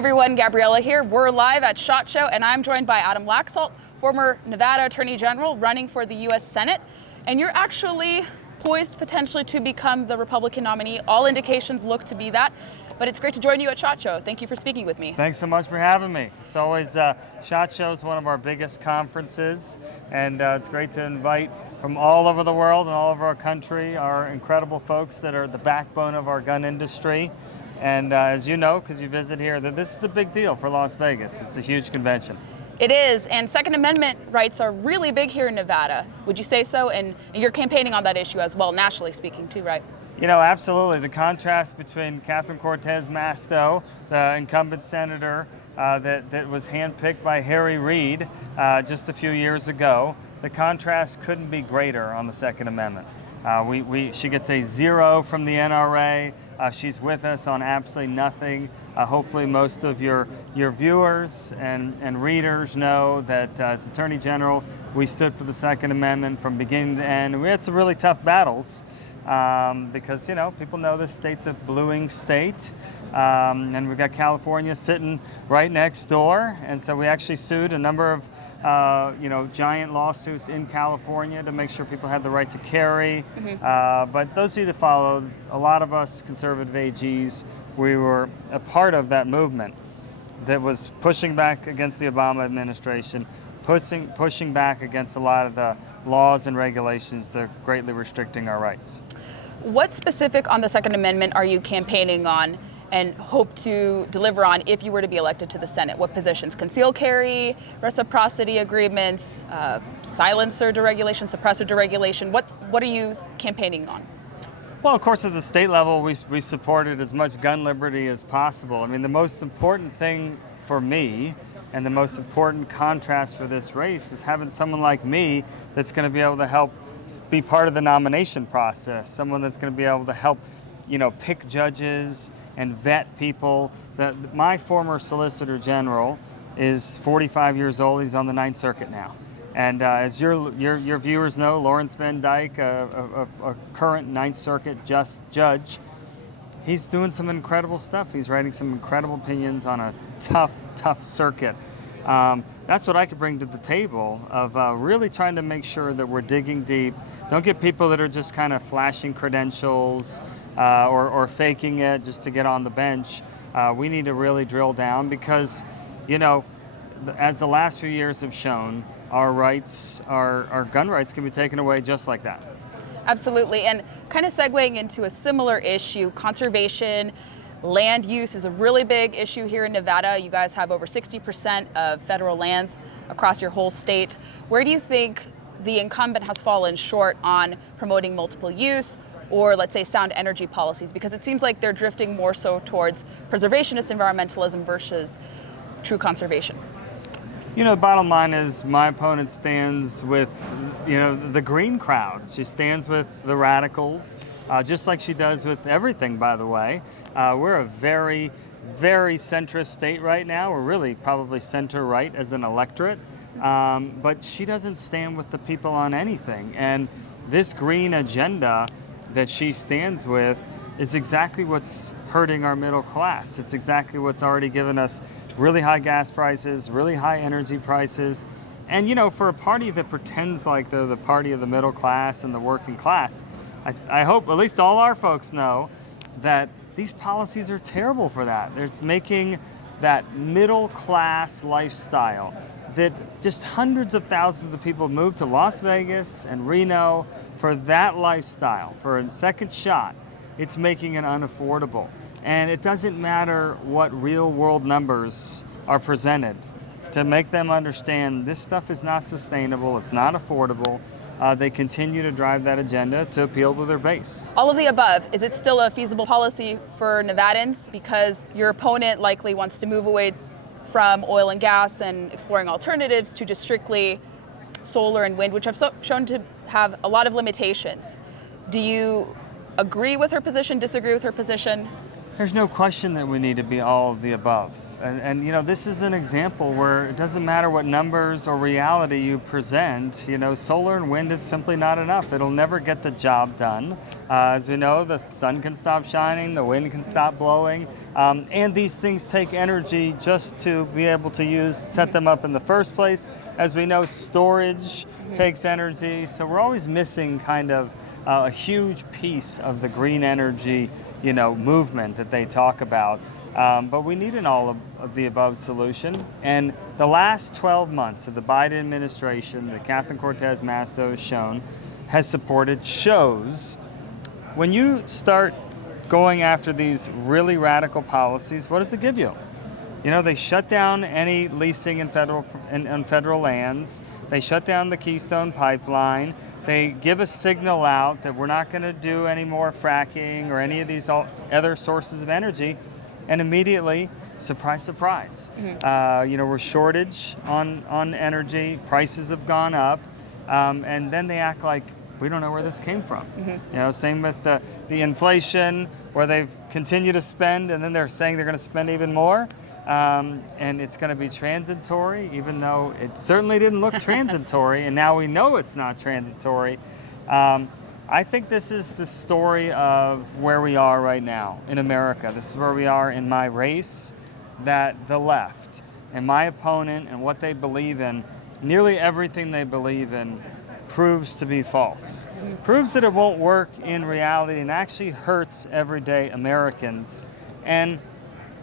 everyone, Gabriella here. We're live at SHOT Show, and I'm joined by Adam Laxalt, former Nevada Attorney General running for the U.S. Senate. And you're actually poised potentially to become the Republican nominee. All indications look to be that. But it's great to join you at SHOT Show. Thank you for speaking with me. Thanks so much for having me. It's always, SHOT Show is one of our biggest conferences, and it's great to invite from all over the world and all over our country our incredible folks that are the backbone of our gun industry. And as you know, because you visit here, that this is a big deal for Las Vegas. It's a huge convention. It is, and Second Amendment rights are really big here in Nevada. Would you say so? And you're campaigning on that issue as well, nationally speaking too, right? You know, absolutely. The contrast between Cortez-Masto, the incumbent senator that was handpicked by Harry Reid just a few years ago, the contrast couldn't be greater on the Second Amendment. She gets a 0 from the NRA. She's with us on absolutely nothing. Hopefully most of your viewers and readers know that as Attorney General, we stood for the Second Amendment from beginning to end. We had some really tough battles because, you know, people know this state's a bluing state. And we've got California sitting right next door. And so we actually sued a number of giant lawsuits in California to make sure people had the right to carry. But those of you that followed, a lot of us conservative AGs, we were a part of that movement that was pushing back against the Obama administration, pushing back against a lot of the laws and regulations that are greatly restricting our rights. What specific on the Second Amendment are you campaigning on and hope to deliver on if you were to be elected to the Senate? What positions? Concealed carry, reciprocity agreements, silencer deregulation, suppressor deregulation? What are you campaigning on? Well, of course, at the state level, we supported as much gun liberty as possible. I mean, the most important thing for me and the most important contrast for this race is having someone like me that's going to be able to help be part of the nomination process, someone that's going to be able to help, pick judges and vet people. My former Solicitor General is 45 years old. He's on the Ninth Circuit now. And as your viewers know, Lawrence Van Dyke, a current Ninth Circuit judge, he's doing some incredible stuff. He's writing some incredible opinions on a tough circuit. That's what I could bring to the table of really trying to make sure that we're digging deep. Don't get people that are just kind of flashing credentials or faking it just to get on the bench. We need to really drill down because, as the last few years have shown, our rights, our gun rights can be taken away just like that. Absolutely, and kind of segueing into a similar issue, conservation, land use is a really big issue here in Nevada. You guys have over 60% of federal lands across your whole state. Where do you think the incumbent has fallen short on promoting multiple use or, let's say, sound energy policies? Because it seems like they're drifting more so towards preservationist environmentalism versus true conservation. The bottom line is my opponent stands with, the green crowd. She stands with the radicals, just like she does with everything, by the way. We're a very, very centrist state right now. We're really probably center-right as an electorate. But she doesn't stand with the people on anything. And this green agenda that she stands with is exactly what's hurting our middle class. It's exactly what's already given us really high gas prices, really high energy prices. And for a party that pretends like they're the party of the middle class and the working class, I hope at least all our folks know that these policies are terrible for that. It's making that middle class lifestyle that just hundreds of thousands of people move to Las Vegas and Reno for that lifestyle, for a second shot. It's making it unaffordable. And it doesn't matter what real world numbers are presented to make them understand this stuff is not sustainable, it's not affordable. They continue to drive that agenda to appeal to their base. All of the above, is it still a feasible policy for Nevadans? Because your opponent likely wants to move away from oil and gas and exploring alternatives to just strictly solar and wind, which have shown to have a lot of limitations. Do you agree with her position, disagree with her position? There's no question that we need to be all of the above. And you know, this is an example where it doesn't matter what numbers or reality you present, you know, solar and wind is simply not enough. It'll never get the job done. As we know, the sun can stop shining, the wind can stop blowing, and these things take energy just to be able to set them up in the first place. As we know, storage takes energy, so we're always missing kind of a huge piece of the green energy, you know, movement that they talk about. But we need an all of the above solution. And the last 12 months of the Biden administration that Captain Cortez-Masto has shown, has supported, shows when you start going after these really radical policies, what does it give you? You know, they shut down any leasing in on federal lands. They shut down the Keystone Pipeline. They give a signal out that we're not going to do any more fracking or any of these other sources of energy. And immediately, surprise, surprise, you know, we're shortage on energy, prices have gone up, and then they act like we don't know where this came from. You know, same with the inflation, where they've continued to spend, and then they're saying they're going to spend even more, and it's going to be transitory, even though it certainly didn't look transitory, and now we know it's not transitory. I think this is the story of where we are right now in America. This is where we are in my race, that the left and my opponent and what they believe in, nearly everything they believe in proves to be false. Proves that it won't work in reality and actually hurts everyday Americans. And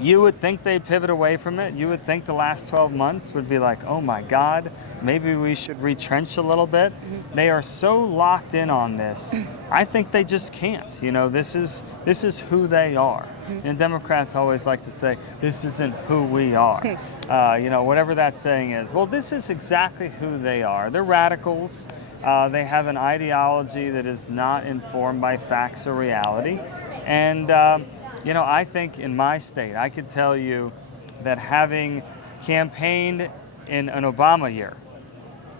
you would think they'd pivot away from it. You would think the last 12 months would be like, oh my God, maybe we should retrench a little bit. They are so locked in on this. I think they just can't. You know, this is who they are. And Democrats always like to say, this isn't who we are. You know, whatever that saying is. Well, this is exactly who they are. They're radicals. They have an ideology that is not informed by facts or reality. And you know, I think in my state, I could tell you that having campaigned in an Obama year,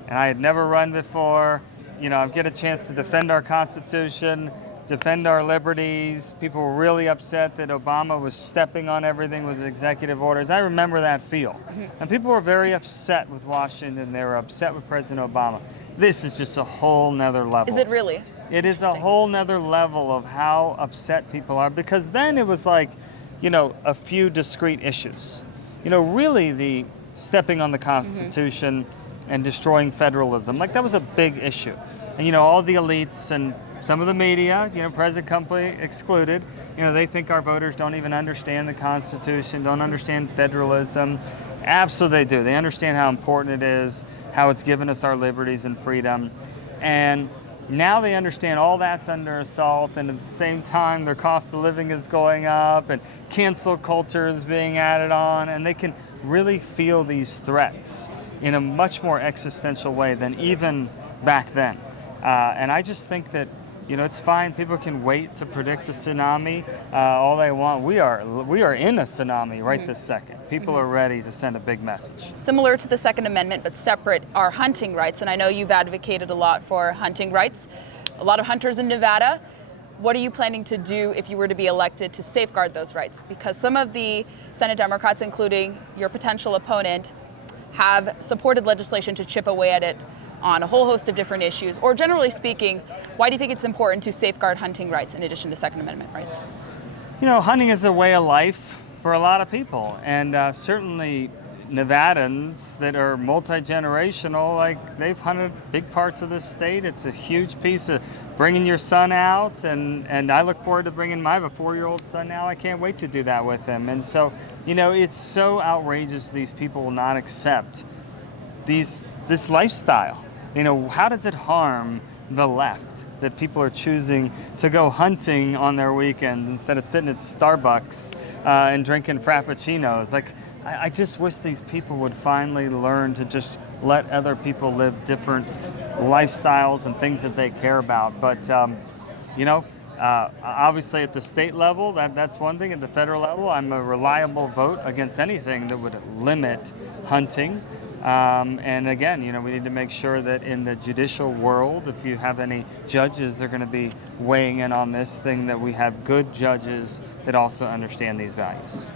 and I had never run before, you know, I get a chance to defend our Constitution, defend our liberties. People were really upset that Obama was stepping on everything with executive orders. I remember that feel. And people were very upset with Washington. They were upset with President Obama. This is just a whole nother level. Is it really? It is a whole nother level of how upset people are, because then it was like, you know, a few discrete issues. You know, really the stepping on the Constitution and destroying federalism, like that was a big issue. And, you know, all the elites and some of the media, you know, present company excluded, you know, they think our voters don't even understand the Constitution, don't understand federalism. Absolutely they do. They understand how important it is, how it's given us our liberties and freedom. And now they understand all that's under assault, and at the same time their cost of living is going up and cancel culture is being added on, and they can really feel these threats in a much more existential way than even back then. And I just think that, you know, it's fine. People can wait to predict a tsunami all they want. We are in a tsunami right this second. People are ready to send a big message. Similar to the Second Amendment, but separate, are hunting rights. And I know you've advocated a lot for hunting rights. A lot of hunters in Nevada. What are you planning to do if you were to be elected to safeguard those rights? Because some of the Senate Democrats, including your potential opponent, have supported legislation to chip away at it on a whole host of different issues. Or generally speaking, why do you think it's important to safeguard hunting rights in addition to Second Amendment rights? You know, hunting is a way of life for a lot of people, and certainly Nevadans that are multi-generational, like they've hunted big parts of this state. It's a huge piece of bringing your son out, and I look forward to bringing I have a 4-year-old son now. I can't wait to do that with him. And so, you know, it's so outrageous these people will not accept this lifestyle. You know, how does it harm the left that people are choosing to go hunting on their weekends instead of sitting at Starbucks and drinking frappuccinos? Like, I just wish these people would finally learn to just let other people live different lifestyles and things that they care about. But, you know, obviously at the state level, that's one thing. At the federal level, I'm a reliable vote against anything that would limit hunting. And again, we need to make sure that in the judicial world, if you have any judges, they're going to be weighing in on this thing, that we have good judges that also understand these values.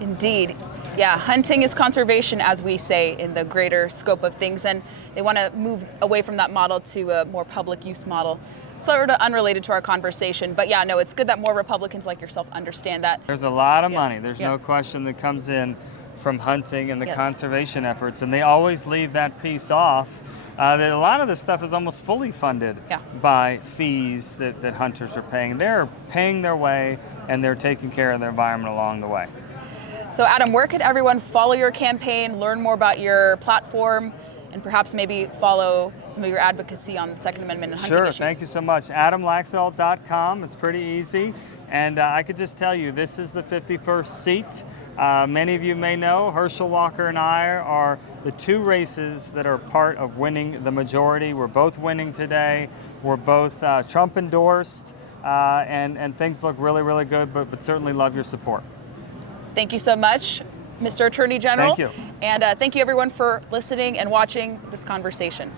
Indeed. Yeah, hunting is conservation, as we say, in the greater scope of things, and they want to move away from that model to a more public use model. Sort of unrelated to our conversation, but yeah, no, it's good that more Republicans like yourself understand that. There's a lot of money, there's no question, that comes in from hunting and the conservation efforts, and they always leave that piece off, that a lot of this stuff is almost fully funded by fees that hunters are paying. They're paying their way, and they're taking care of the environment along the way. So Adam, where could everyone follow your campaign, learn more about your platform, and perhaps maybe follow some of your advocacy on the Second Amendment and hunting issues? Sure, thank you so much. AdamLaxalt.com, it's pretty easy. And I could just tell you, this is the 51st seat. Many of you may know, Herschel Walker and I are the two races that are part of winning the majority. We're both winning today. We're both Trump endorsed, and things look really, really good, but certainly love your support. Thank you so much, Mr. Attorney General. Thank you. And thank you everyone for listening and watching this conversation.